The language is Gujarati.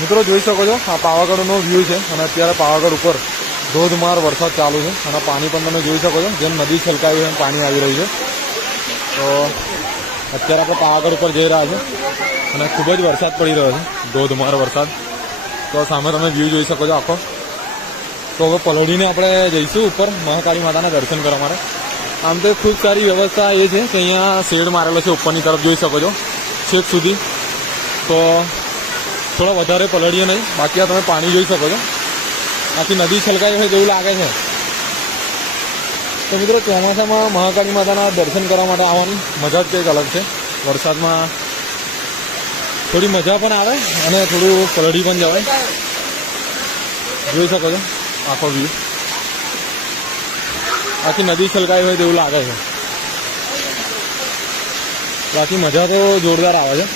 મિત્રો જોઈ શકો છો આ પાવાગઢનો વ્યૂ છે અને અત્યારે પાવાગઢ ઉપર ધોધમાર વરસાદ ચાલુ છે અને પાણી પણ તમે જોઈ શકો છો જેમ નદી છલકાવી એમ પાણી આવી રહ્યું છે. તો અત્યારે આપણે પાવાગઢ ઉપર જઈ રહ્યા છે અને ખૂબ જ વરસાદ પડી રહ્યો છે, ધોધમાર વરસાદ. તો સામે તમે વ્યૂ જોઈ શકો છો આખો. તો હવે પલળીને આપણે જઈશું ઉપર મહાકાળી માતાના દર્શન કરવા માટે. આમ તો ખૂબ સારી વ્યવસ્થા એ છે કે અહીંયા શેડ મારેલો છે ઉપરની તરફ જોઈ શકો છો છેક સુધી. તો થોડા વધારે પલળીએ નહીં, બાકી આ તમે પાણી જોઈ શકો છો, આખી નદી છલકાઈ હોય તેવું લાગે છે. તો મિત્રો ચોમાસામાં મહાકાળી માતાના દર્શન કરવા માટે આવવાની મજા જ કંઈક અલગ છે. વરસાદમાં થોડી મજા પણ આવે અને થોડું પલળી પણ જવાય. જોઈ શકો છો આખો વ્યૂ, આખી નદી છલકાઈ હોય તેવું લાગે છે. બાકી મજા તો જોરદાર આવે છે.